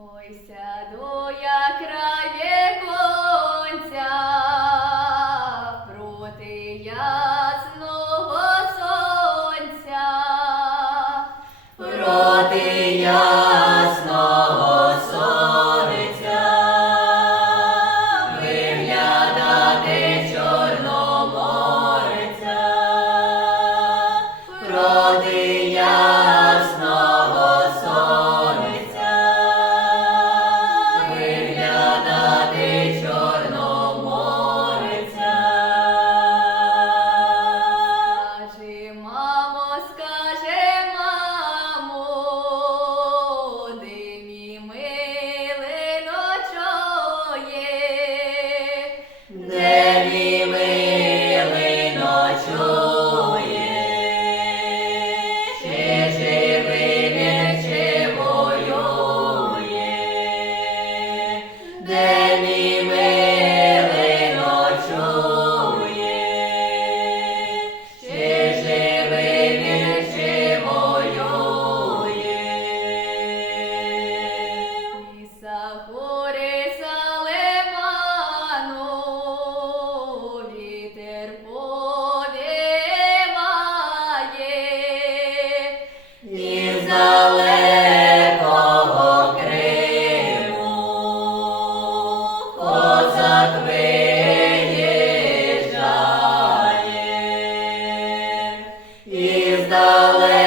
Ой, сяду крає проти ясного сонця, проти ясного сонця, виглядати чорноморця, проти name know